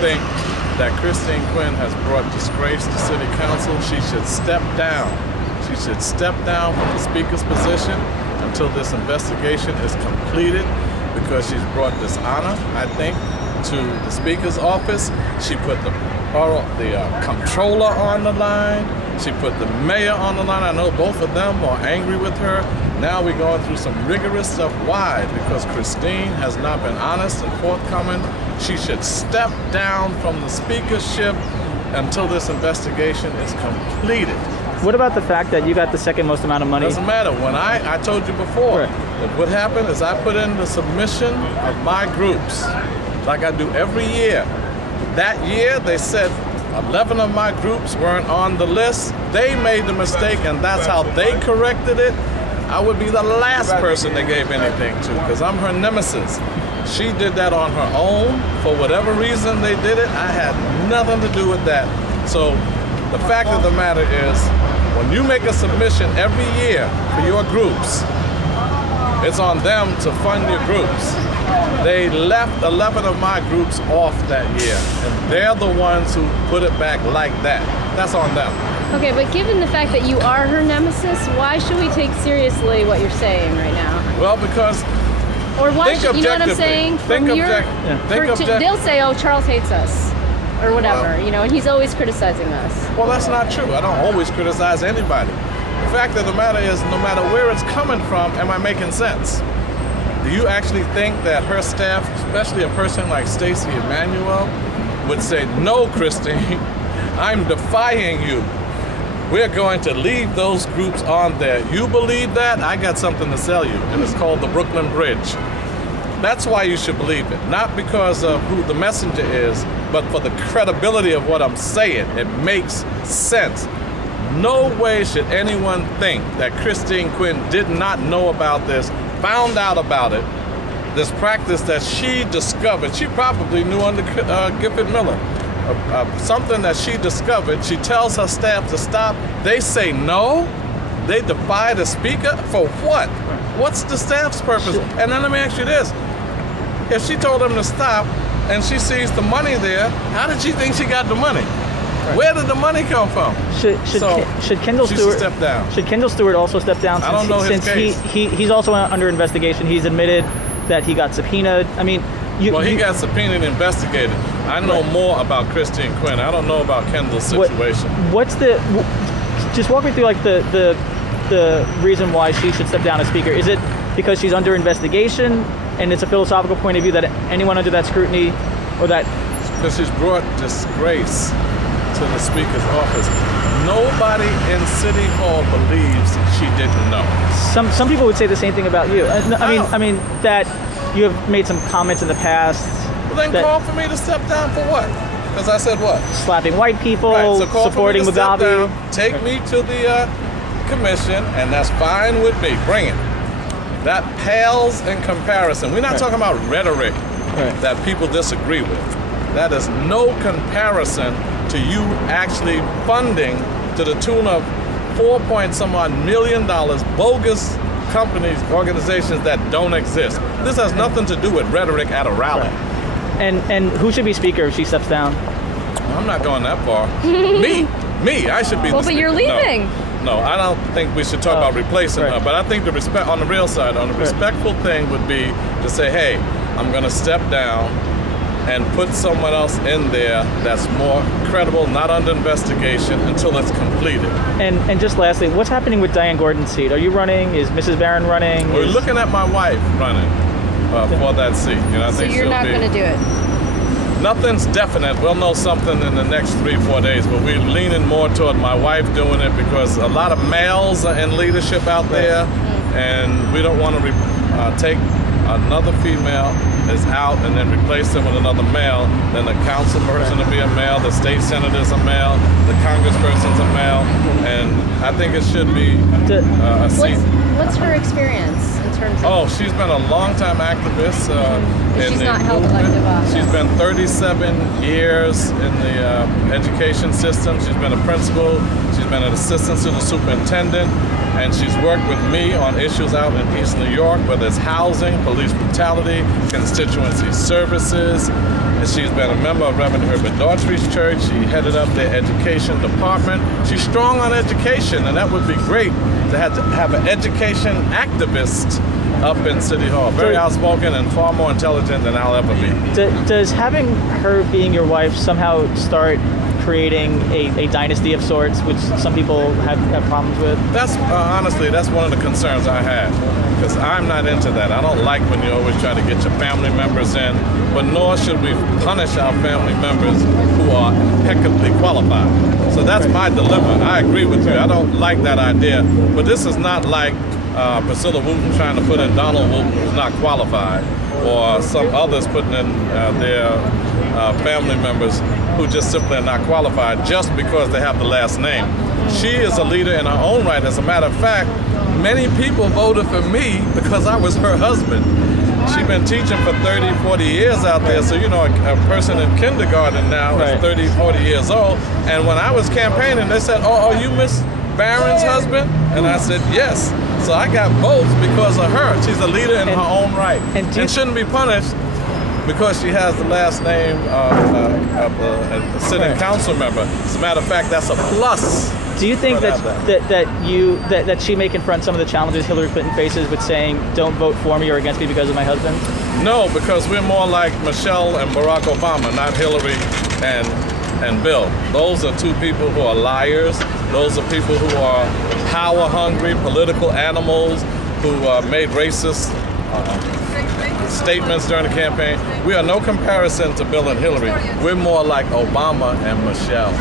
think that Christine Quinn has brought disgrace to City Council. She should step down. She should step down from the Speaker's position until this investigation is completed, because she's brought dishonor, I think, to the Speaker's office. She put the comptroller on the line. She put the mayor on the line. I know both of them are angry with her. Now we're going through some rigorous stuff. Why? Because Christine has not been honest and forthcoming. She should step down from the speakership until this investigation is completed. What about the fact that you got the second most amount of money? Doesn't matter. When I told you before, that what happened is I put in the submission of my groups, like I do every year. That year, they said 11 of my groups weren't on the list. They made the mistake, and that's how they corrected it. I would be the last person they gave anything to, because I'm her nemesis. She did that on her own. For whatever reason they did it, I had nothing to do with that. So the fact of the matter is, when you make a submission every year for your groups, it's on them to fund your groups. They left 11 of my groups off that year, and they're the ones who put it back like that. That's on them. Okay, but given the fact that you are her nemesis, why should we take seriously what you're saying right now? Well, because or why should, you know what I'm saying? They'll say, "Oh, Charles hates us," or whatever, and he's always criticizing us. Well, that's not true. I don't always criticize anybody. The fact of the matter is, no matter where it's coming from, am I making sense? Do you actually think that her staff, especially a person like Stacey Emanuel, would say, "No, Christine, I'm defying you. We're going to leave those groups on there. You believe that? I got something to sell you, and it's called the Brooklyn Bridge." That's why you should believe it. Not because of who the messenger is, but for the credibility of what I'm saying. It makes sense. No way should anyone think that Christine Quinn did not know about this, found out about it, this practice that she discovered. She probably knew under Gifford Miller. Something that she discovered. She tells her staff to stop. They say no. They defy the speaker. For what? What's the staff's purpose? And then let me ask you this. If she told them to stop and she sees the money there, how did she think she got the money? Where did the money come from? Should Kendall Stewart step down? Should Kendall Stewart also step down? I don't know his case. He's also under investigation. He's admitted that he got subpoenaed. I mean, he got subpoenaed and investigated. I know more about Christine Quinn. I don't know about Kendall's situation. Just walk me through like the reason why she should step down as speaker. Is it because she's under investigation and it's a philosophical point of view that anyone under that scrutiny or that? Because she's brought disgrace to the speaker's office. Nobody in City Hall believes she didn't know. Some people would say the same thing about you. I mean that you have made some comments in the past. Well, then call for me to step down for what? Because I said what? Slapping white people, so supporting Mugabe. Take me to the commission, and that's fine with me. Bring it. That pales in comparison. We're not talking about rhetoric that people disagree with. That is no comparison to you actually funding to the tune of $4-some-odd million bogus companies, organizations that don't exist. This has nothing to do with rhetoric at a rally. And who should be speaker if she steps down? I'm not going that far. Me, I should be the speaker. Well, but you're leaving. No, I don't think we should talk about replacing her. But I think the respect on the real side, on the respectful thing would be to say, hey, I'm going to step down and put someone else in there that's more credible, not under investigation, until it's completed. And just lastly, what's happening with Diane Gordon's seat? Are you running? Is Mrs. Barron running? We're looking at my wife running for that seat. I think so you're not going to do it? Nothing's definite. We'll know something in the next 3-4 days, but we're leaning more toward my wife doing it because a lot of males are in leadership out there, and we don't want to take another female is out and then replace them with another male. Then the council person will be a male, the state senator's a male, the congressperson's a male, and I think it should be a seat. What's her experience in terms of? Oh, she's been a long-time activist. She's not held elective office. She's been 37 years in the education system. She's been a principal. She's been an assistant to the superintendent. And she's worked with me on issues out in East New York, whether it's housing, police brutality, constituency services. And she's been a member of Reverend Herbert Daughtry's church. She headed up their education department. She's strong on education, and that would be great to have an education activist up in City Hall. Very outspoken and far more intelligent than I'll ever be. Does having her being your wife somehow start creating a dynasty of sorts, which some people have problems with? That's honestly, that's one of the concerns I have, because I'm not into that. I don't like when you always try to get your family members in, but nor should we punish our family members who are impeccably qualified. So that's my dilemma. I agree with you. I don't like that idea, but this is not like Priscilla Wooten trying to put in Donald Wooten, who's not qualified, or some others putting in their family members who just simply are not qualified just because they have the last name. She is a leader in her own right. As a matter of fact, many people voted for me because I was her husband. She's been teaching for 30, 40 years out there. So, you know, a person in kindergarten now is 30, 40 years old. And when I was campaigning, they said, "Oh, are you Miss Barron's husband?" And I said, "Yes." So I got votes because of her. She's a leader in her own right and shouldn't be punished because she has the last name of a sitting council member. As a matter of fact, that's a plus. Do you think that she may confront some of the challenges Hillary Clinton faces with saying, "Don't vote for me or against me because of my husband"? No, because we're more like Michelle and Barack Obama, not Hillary and Bill. Those are two people who are liars. Those are people who are power-hungry, political animals who made racist statements during the campaign. We are no comparison to Bill and Hillary. We're more like Obama and Michelle.